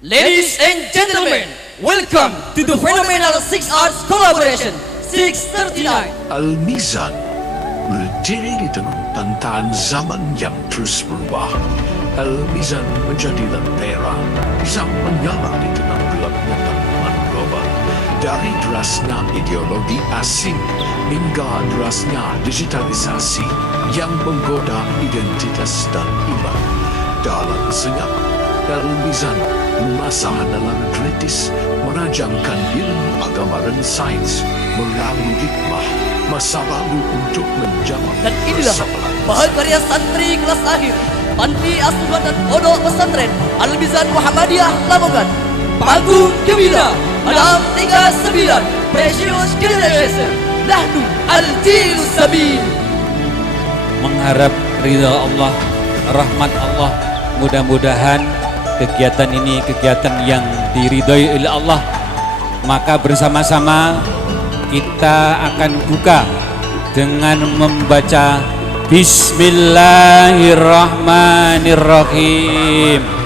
Ladies and gentlemen, welcome to the phenomenal Six Arts collaboration 639. Al-Mizan berdiri di tengah tantangan zaman yang terus berubah. Al-Mizan menjadi lentera yang menyala di tengah gelapnya tanaman global. Dari derasnya ideologi asing hingga derasnya digitalisasi yang menggoda identitas dan iman. Dalam senyap, Al-Mizan memasak dalam kritis, menajamkan ilmu agama dan sains, melalui hikmah masa lalu untuk menjawab Dan inilah persoalan. bahan karya santri kelas akhir Panti Asuhan dan Pondok Pesantren Al-Mizan Muhammadiyah Lamongan. Panggung Gembira Malam 39 Precious Generation Nahnu Al-Jilus Sabil. Mengharap ridha Allah, rahmat Allah. Mudah-mudahan kegiatan ini kegiatan yang diridhoi oleh Allah. Maka bersama-sama kita akan buka dengan membaca Bismillahirrahmanirrahim.